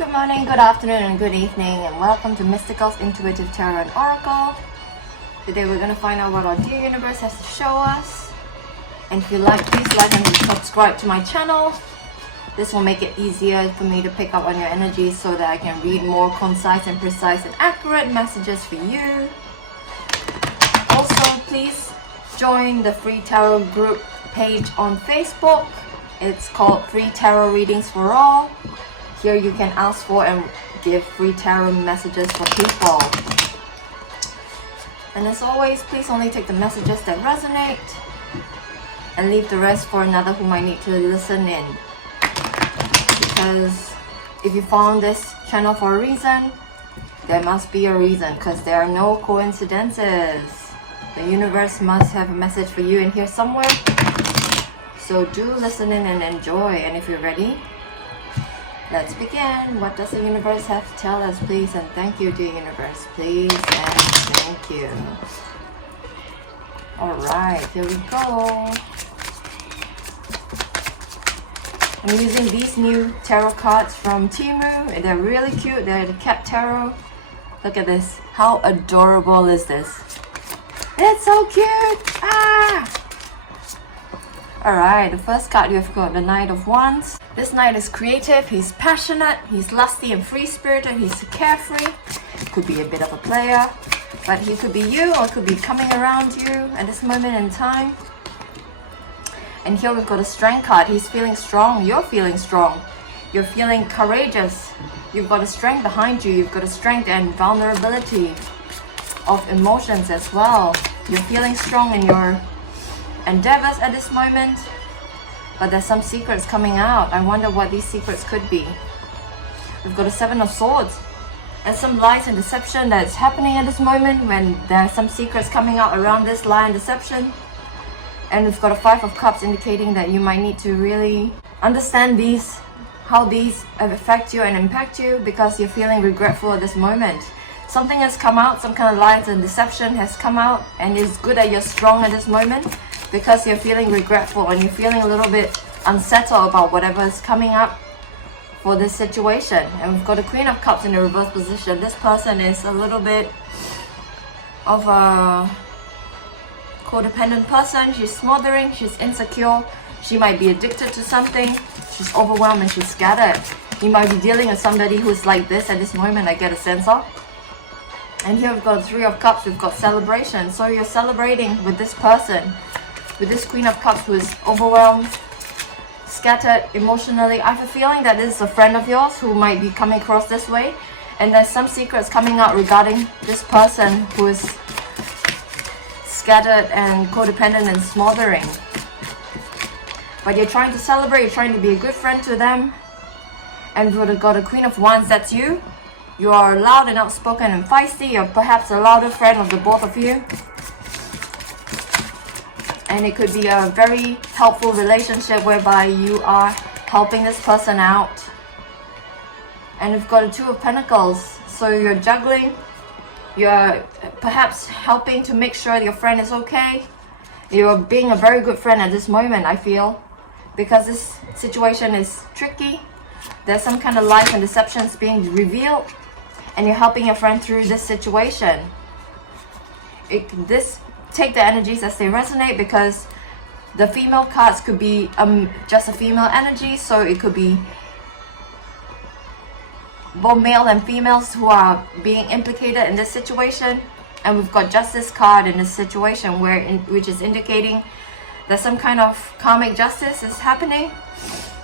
Good morning, good afternoon, and good evening, and welcome to Mystical's Intuitive Tarot and Oracle. Today we're going to find out what our dear universe has to show us. And if you like, please like and subscribe to my channel. This will make it easier for me to pick up on your energy so that I can read more concise and precise and accurate messages for you. Also, please join the free tarot group page on Facebook. It's called Free Tarot Readings for All. Here you can ask for and give free tarot messages for people. And as always, please only take the messages that resonate and leave the rest for another who might need to listen in. Because if you found this channel for a reason, there must be a reason, because there are no coincidences. The universe must have a message for you in here somewhere. So do listen in and enjoy. And if you're ready, let's begin. What does the universe have to tell us, please? And thank you, dear universe. Please and thank you. Alright, here we go. I'm using these new tarot cards from Temu. They're really cute. They're the cat tarot. Look at this. How adorable is this? It's so cute! Ah! Alright, the first card you've got the Knight of Wands. This knight is creative, he's passionate, he's lusty and free-spirited, he's carefree. Could be a bit of a player, but he could be you or could be coming around you at this moment in time. And here we've got a Strength card. He's feeling strong, you're feeling strong. You're feeling courageous. You've got a strength behind you. You've got a strength and vulnerability of emotions as well. You're feeling strong in your endeavors at this moment, but there's some secrets coming out. I wonder what these secrets could be. We've got a Seven of Swords and some lies and deception that's happening at this moment when there are some secrets coming out around this lie and deception. And we've got a Five of Cups indicating that you might need to really understand how these affect you and impact you, because you're feeling regretful at this moment. Something has come out, some kind of lies and deception has come out, and it's good that you're strong at this moment, because you're feeling regretful and you're feeling a little bit unsettled about whatever is coming up for this situation. And we've got the Queen of Cups in the reverse position. This person is a little bit of a codependent person. She's smothering, she's insecure, she might be addicted to something, she's overwhelmed and she's scattered. You might be dealing with somebody who's like this at this moment, I get a sense of. And here we've got the Three of Cups, we've got celebration. So you're celebrating with this person, with this Queen of Cups who is overwhelmed, scattered emotionally. I have a feeling that this is a friend of yours who might be coming across this way. And there's some secrets coming out regarding this person who is scattered and codependent and smothering. But you're trying to celebrate, you're trying to be a good friend to them. And we've got a Queen of Wands, that's you. You are loud and outspoken and feisty. You're perhaps a louder friend of the both of you. And it could be a very helpful relationship whereby you are helping this person out. And we've got a Two of Pentacles. So you're juggling. You're perhaps helping to make sure your friend is okay. You're being a very good friend at this moment, I feel. Because this situation is tricky. There's some kind of lies and deceptions being revealed. And you're helping your friend through this situation. Take the energies as they resonate, because the female cards could be just a female energy, so it could be both male and females who are being implicated in this situation. And we've got Justice card in this situation which is indicating that some kind of karmic justice is happening.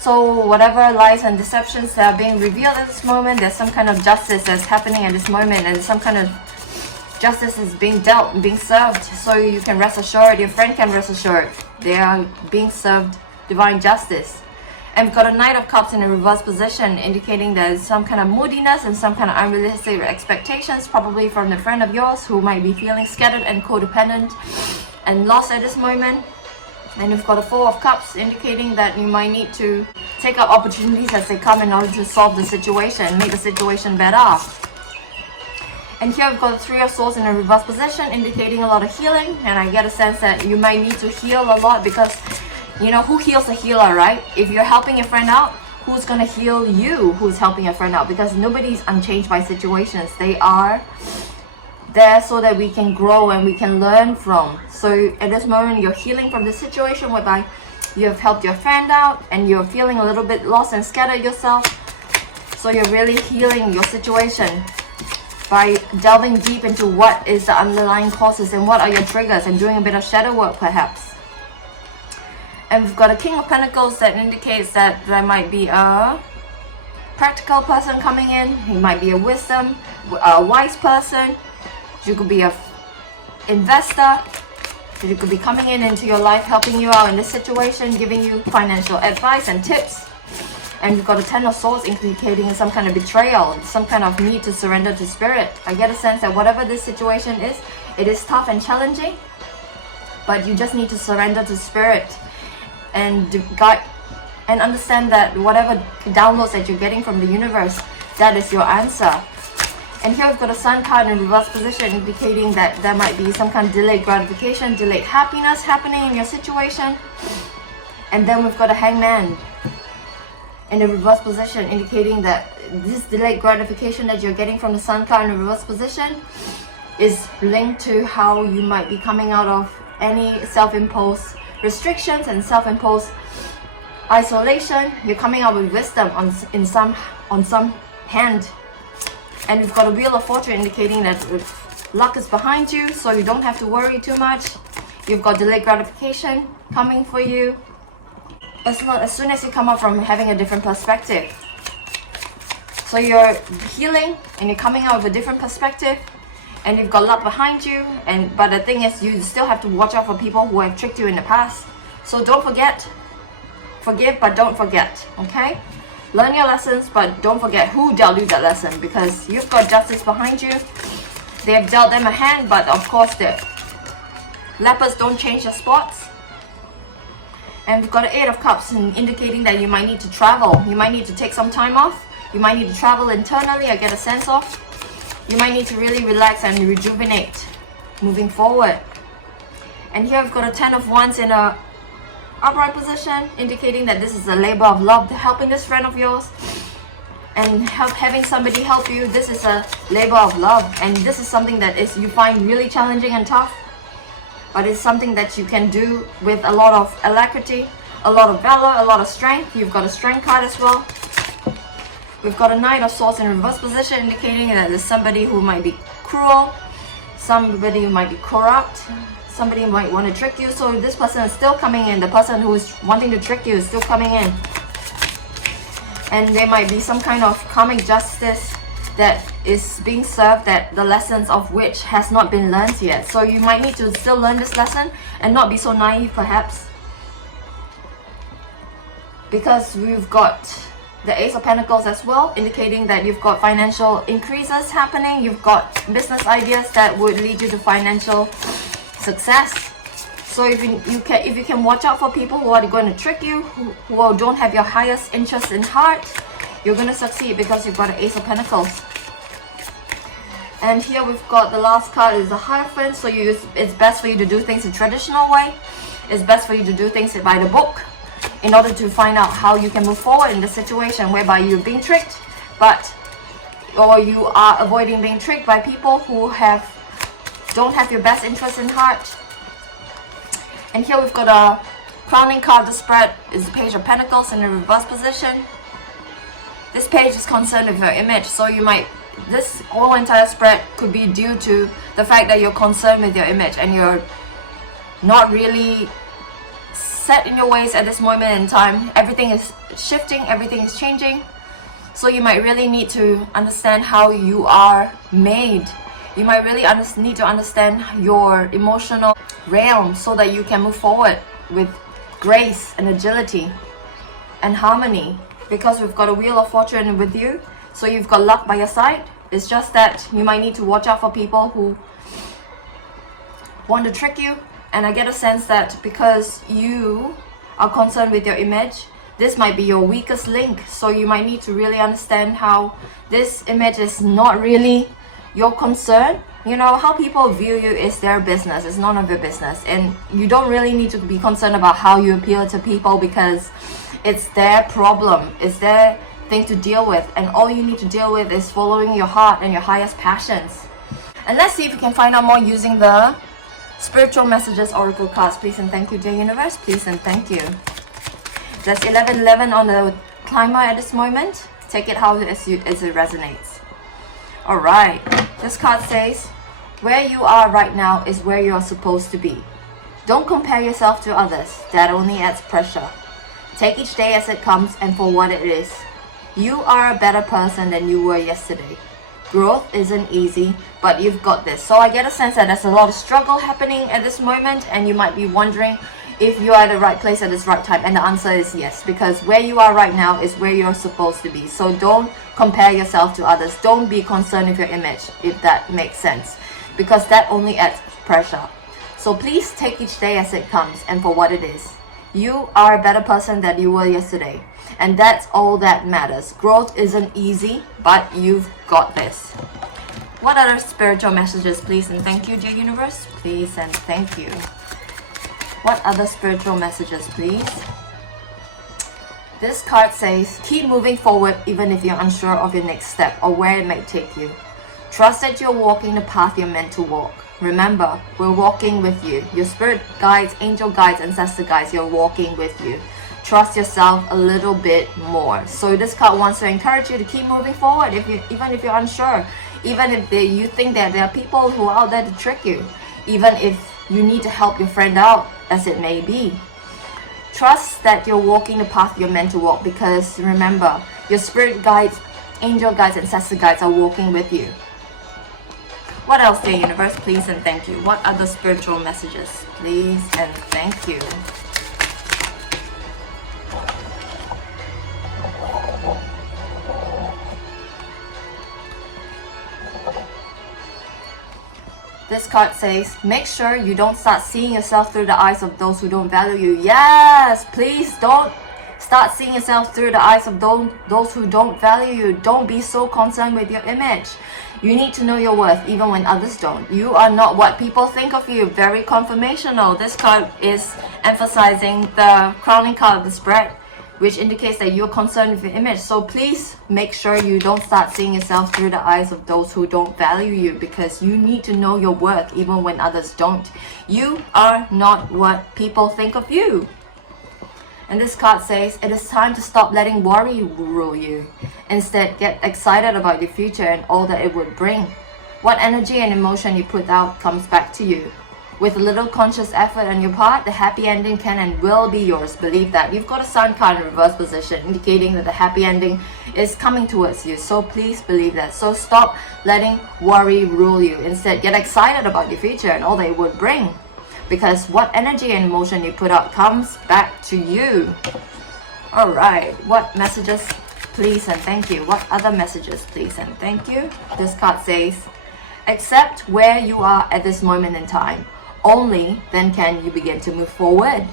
So whatever lies and deceptions that are being revealed at this moment, there's some kind of justice that's happening at this moment, and some kind of justice is being dealt and being served. So you can rest assured, your friend can rest assured, they are being served divine justice. And we've got a Knight of Cups in a reverse position, indicating there's some kind of moodiness and some kind of unrealistic expectations, probably from a friend of yours who might be feeling scattered and codependent and lost at this moment. And we've got a Four of Cups, indicating that you might need to take up opportunities as they come in order to solve the situation, make the situation better. And here we've got the Three of Swords in a reverse position, indicating a lot of healing. And I get a sense that you might need to heal a lot, because you know who heals a healer, right? If you're helping your friend out, who's gonna heal you, who's helping your friend out, because nobody's unchanged by situations. They are there so that we can grow and we can learn from. So at this moment, you're healing from the situation whereby you have helped your friend out and you're feeling a little bit lost and scattered yourself. So you're really healing your situation by delving deep into what is the underlying causes and what are your triggers, and doing a bit of shadow work perhaps. And we've got a King of Pentacles that indicates that there might be a practical person coming in. He might be a wise person. You could be a investor. You could be coming in into your life, helping you out in this situation, giving you financial advice and tips. And we've got a Ten of Swords indicating some kind of betrayal, some kind of need to surrender to spirit. I get a sense that whatever this situation is, it is tough and challenging, but you just need to surrender to spirit and guide and understand that whatever downloads that you're getting from the universe, that is your answer. And here we've got a Sun card in reverse position, indicating that there might be some kind of delayed gratification, delayed happiness happening in your situation. And then we've got a Hangman in the reverse position, indicating that this delayed gratification that you're getting from the Sun card in the reverse position is linked to how you might be coming out of any self-imposed restrictions and self-imposed isolation. You're coming out with wisdom on some hand. And we've got a Wheel of Fortune indicating that luck is behind you, so you don't have to worry too much. You've got delayed gratification coming for you as soon as you come up from having a different perspective. So you're healing and you're coming out with a different perspective, and you've got luck behind you. But the thing is, you still have to watch out for people who have tricked you in the past. So don't forget. Forgive, but don't forget. Okay? Learn your lessons, but don't forget who dealt you that lesson, because you've got justice behind you. They have dealt them a hand, but of course the lepers don't change their spots. And we've got an 8 of Cups indicating that you might need to travel. You might need to take some time off. You might need to travel internally, I get a sense of. You might need to really relax and rejuvenate moving forward. And here we've got a 10 of Wands in a upright position, indicating that this is a labor of love, helping this friend of yours and having somebody help you. This is a labor of love, and this is something that you find really challenging and tough, but it's something that you can do with a lot of alacrity, a lot of valor, a lot of strength. You've got a Strength card as well. We've got a Knight of Swords in reverse position, indicating that there's somebody who might be cruel, somebody who might be corrupt, somebody might want to trick you. So this person is still coming in. The person who is wanting to trick you is still coming in. And there might be some kind of karmic justice that is being served, that the lessons of which has not been learned yet. So you might need to still learn this lesson and not be so naive perhaps. Because we've got the Ace of Pentacles as well, indicating that you've got financial increases happening. You've got business ideas that would lead you to financial success. So if you can watch out for people who are going to trick you, who don't have your highest interest in heart, you're going to succeed, because you've got an Ace of Pentacles. And here we've got the last card is the Hierophant. So it's best for you to do things the traditional way. It's best for you to do things by the book, in order to find out how you can move forward in the situation whereby you're being tricked, or you are avoiding being tricked by people who don't have your best interest in heart. And here we've got a crowning card. The spread is the Page of Pentacles in the reverse position. This page is concerned with your image, so this whole entire spread could be due to the fact that you're concerned with your image and you're not really set in your ways at this moment in time. Everything is shifting, everything is changing. So you might really need to understand how you are made. You might really need to understand your emotional realm so that you can move forward with grace and agility and harmony. Because we've got a Wheel of Fortune with you, so you've got luck by your side. It's just that you might need to watch out for people who want to trick you. And I get a sense that because you are concerned with your image, this might be your weakest link. So you might need to really understand how this image is not really your concern. You know, how people view you is their business. It's none of your business. And you don't really need to be concerned about how you appeal to people, because It's their problem. It's their thing to deal with. And all you need to deal with is following your heart and your highest passions. And let's see if we can find out more using the Spiritual Messages Oracle cards. Please and thank you, dear universe. Please and thank you. There's 1111 on the climber at this moment. Take it how as it resonates. Alright. This card says, where you are right now is where you are supposed to be. Don't compare yourself to others. That only adds pressure. Take each day as it comes and for what it is. You are a better person than you were yesterday. Growth isn't easy, but you've got this. So I get a sense that there's a lot of struggle happening at this moment, and you might be wondering if you are at the right place at this right time. And the answer is yes, because where you are right now is where you're supposed to be. So don't compare yourself to others. Don't be concerned with your image, if that makes sense, because that only adds pressure. So please take each day as it comes and for what it is. You are a better person than you were yesterday. And that's all that matters. Growth isn't easy, but you've got this. What other spiritual messages, please and thank you, dear universe? Please and thank you. What other spiritual messages, please? This card says, keep moving forward even if you're unsure of your next step or where it may take you. Trust that you're walking the path you're meant to walk. Remember, we're walking with you. Your spirit guides, angel guides, ancestor guides, you're walking with you. Trust yourself a little bit more. So this card wants to encourage you to keep moving forward, even if you're unsure, even if you think that there are people who are out there to trick you, even if you need to help your friend out, as it may be. Trust that you're walking the path you're meant to walk, because remember, your spirit guides, angel guides, ancestor guides are walking with you. What else, dear universe? Please and thank you. What other spiritual messages? Please and thank you. This card says, make sure you don't start seeing yourself through the eyes of those who don't value you. Yes, please don't start seeing yourself through the eyes of those who don't value you. Don't be so concerned with your image. You need to know your worth even when others don't. You are not what people think of you. Very confirmational. This card is emphasizing the crowning card of the spread, which indicates that you're concerned with your image. So please make sure you don't start seeing yourself through the eyes of those who don't value you, because you need to know your worth even when others don't. You are not what people think of you. And this card says, it is time to stop letting worry rule you. Instead, get excited about your future and all that it would bring. What energy and emotion you put out comes back to you. With a little conscious effort on your part, the happy ending can and will be yours. Believe that. You've got a sun card in reverse position, indicating that the happy ending is coming towards you. So please believe that. So stop letting worry rule you. Instead, get excited about your future and all that it would bring. Because what energy and emotion you put out comes back to you. Alright, what messages, please and thank you. What other messages, please and thank you? This card says, accept where you are at this moment in time. Only then can you begin to move forward.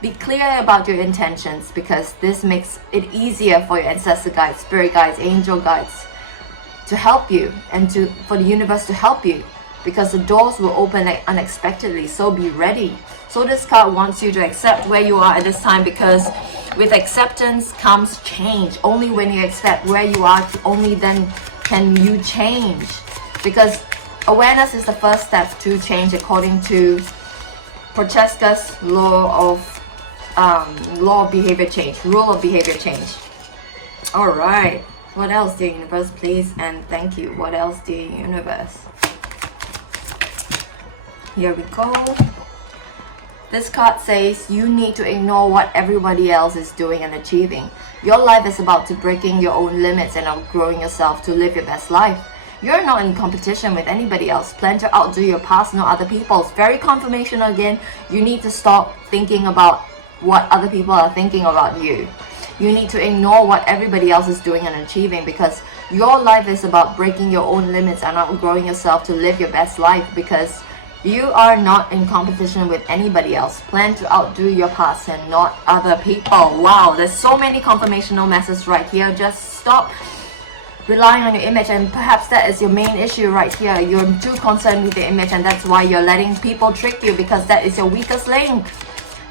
Be clear about your intentions, because this makes it easier for your ancestor guides, spirit guides, angel guides to help you, and for the universe to help you, because the doors will open unexpectedly. So be ready. So this card wants you to accept where you are at this time, because with acceptance comes change. Only when you accept where you are, only then can you change, because awareness is the first step to change, according to Prochaska's law of behavior change, rule of behavior change. All right, what else, dear universe? Please and thank you. What else, dear universe? Here we go. This card says you need to ignore what everybody else is doing and achieving. Your life is about to breaking your own limits and outgrowing yourself to live your best life. You're not in competition with anybody else. Plan to outdo your past, not other people's. Very confirmational again. You need to stop thinking about what other people are thinking about you. You need to ignore what everybody else is doing and achieving, because your life is about breaking your own limits and outgrowing yourself to live your best life, because you are not in competition with anybody else. Plan to outdo your past and not other people. Wow, there's so many confirmational messages right here. Just stop relying on your image, and perhaps that is your main issue right here. You're too concerned with the image, and that's why you're letting people trick you, because that is your weakest link.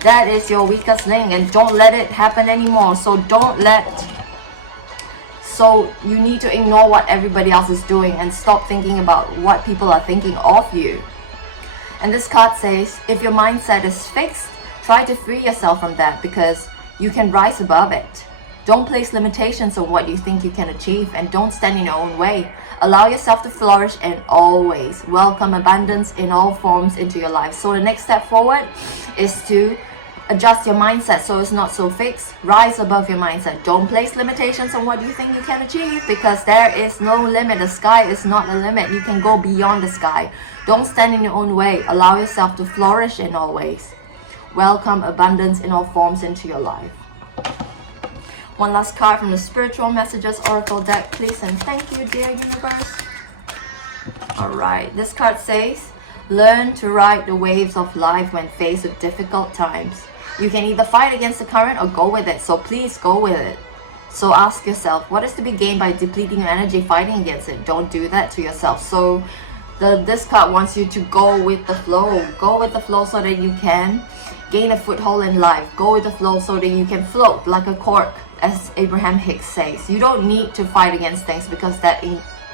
That is your weakest link, and don't let it happen anymore. So you need to ignore what everybody else is doing and stop thinking about what people are thinking of you. And this card says, if your mindset is fixed, try to free yourself from that, because you can rise above it. Don't place limitations on what you think you can achieve, and don't stand in your own way. Allow yourself to flourish and always welcome abundance in all forms into your life. So the next step forward is to adjust your mindset so it's not so fixed. Rise above your mindset. Don't place limitations on what you think you can achieve, because there is no limit. The sky is not a limit. You can go beyond the sky. Don't stand in your own way. Allow yourself to flourish in all ways. Welcome abundance in all forms into your life. One last card from the Spiritual Messages Oracle deck, please, and thank you, dear universe. Alright, this card says, learn to ride the waves of life when faced with difficult times. You can either fight against the current or go with it, so please go with it. So ask yourself, what is to be gained by depleting your energy fighting against it? Don't do that to yourself. So this card wants you to go with the flow. Go with the flow so that you can gain a foothold in life. Go with the flow so that you can float like a cork, as Abraham Hicks says. You don't need to fight against things, because that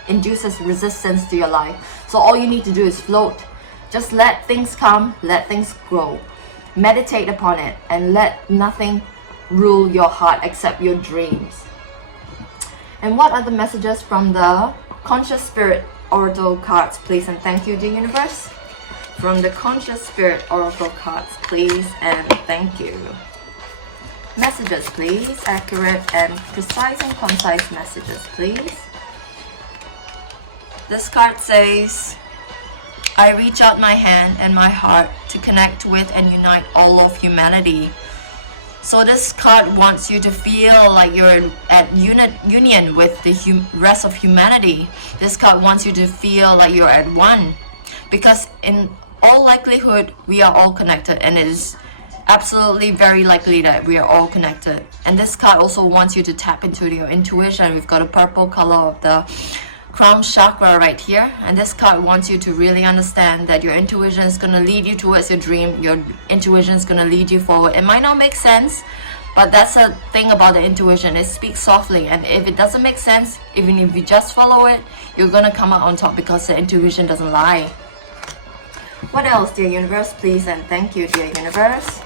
induces resistance to your life. So all you need to do is float. Just let things come, let things grow. Meditate upon it, and let nothing rule your heart except your dreams. And what are the messages from the Conscious Spirit Oracle cards, please, and thank you, dear universe. From the Conscious Spirit Oracle cards, please, and thank you. Messages, please. Accurate and precise and concise messages, please. This card says, I reach out my hand and my heart to connect with and unite all of humanity. So this card wants you to feel like you're at union with the rest of humanity. This card wants you to feel like you're at one, because in all likelihood we are all connected, and it is absolutely very likely that we are all connected. And this card also wants you to tap into your intuition. We've got a purple color of the crown chakra right here, and this card wants you to really understand that your intuition is going to lead you towards your dream. Your intuition is going to lead you forward. It might not make sense, but that's the thing about the intuition. It speaks softly, and if it doesn't make sense, even if you just follow it, you're going to come out on top, because the intuition doesn't lie. What else, dear universe, please, and thank you, dear universe.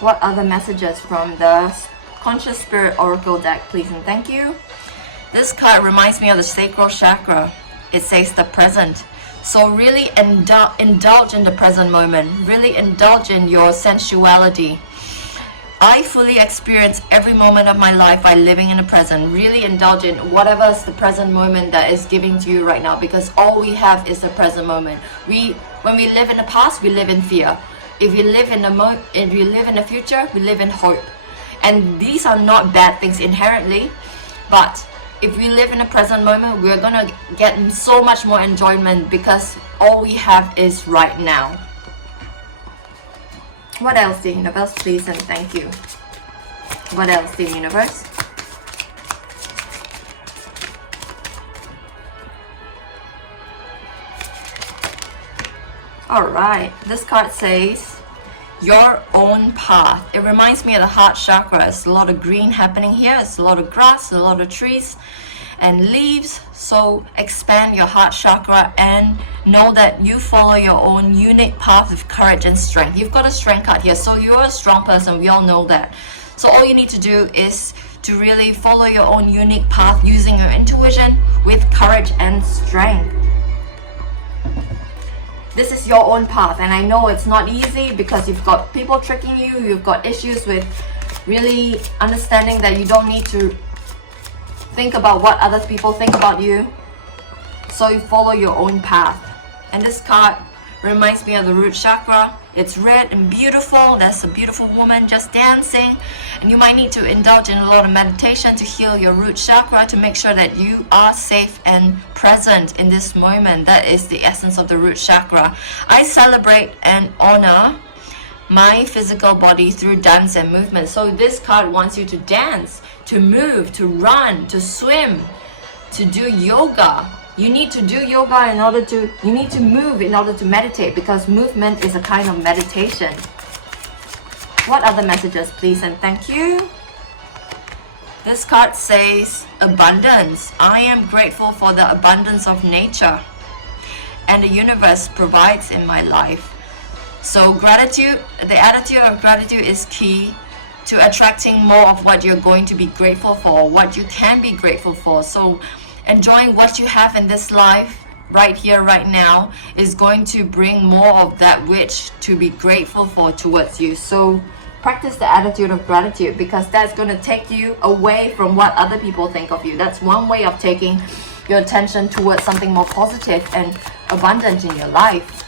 What other messages from the Conscious Spirit Oracle deck, please, and thank you. This card reminds me of the sacral chakra. It says the present. So really indulge in the present moment. Really indulge in your sensuality. I fully experience every moment of my life by living in the present. Really indulge in whatever is the present moment that is giving to you right now, because all we have is the present moment. When we live in the past, we live in fear. If you live in the future, we live in hope. And these are not bad things inherently, but if we live in the present moment, we're gonna get so much more enjoyment, because all we have is right now. What else, dear universe, please, and thank you. What else, dear universe? Alright, this card says, your own path. It reminds me of the heart chakra. There's a lot of green happening here. There's a lot of grass, a lot of trees and leaves. So expand your heart chakra and know that you follow your own unique path with courage and strength. You've got a strength card here, so you're a strong person. We all know that. So all you need to do is to really follow your own unique path using your intuition with courage and strength. This is your own path, and I know it's not easy because you've got people tricking you, you've got issues with really understanding that you don't need to think about what other people think about you. So you follow your own path. And this card reminds me of the root chakra. It's red and beautiful. There's a beautiful woman just dancing, and you might need to indulge in a lot of meditation to heal your root chakra, to make sure that you are safe and present in this moment. That is the essence of the root chakra. I celebrate and honor my physical body through dance and movement. So this card wants you to dance, to move, to run, to swim, to do yoga, You need to do yoga in order to, you need to move in order to meditate, because movement is a kind of meditation. What other messages, please and thank you? This card says abundance. I am grateful for the abundance of nature and the universe provides in my life. So gratitude, the attitude of gratitude is key to attracting more of what you're going to be grateful for, what you can be grateful for. So enjoying what you have in this life right here, right now, is going to bring more of that which to be grateful for towards you. So practice the attitude of gratitude, because that's going to take you away from what other people think of you. That's one way of taking your attention towards something more positive and abundant in your life.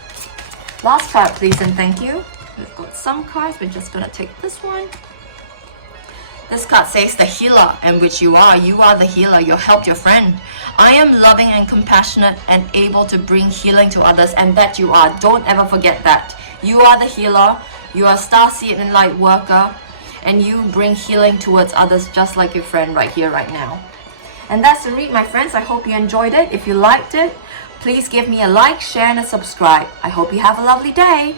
Last card, please and thank you. We've got some cards. We're just going to take this one. This card says the healer, and which you are. You are the healer. You helped your friend. I am loving and compassionate and able to bring healing to others, and that you are. Don't ever forget that. You are the healer. You are a starseed and light worker, and you bring healing towards others just like your friend right here, right now. And that's the read, my friends. I hope you enjoyed it. If you liked it, please give me a like, share, and a subscribe. I hope you have a lovely day.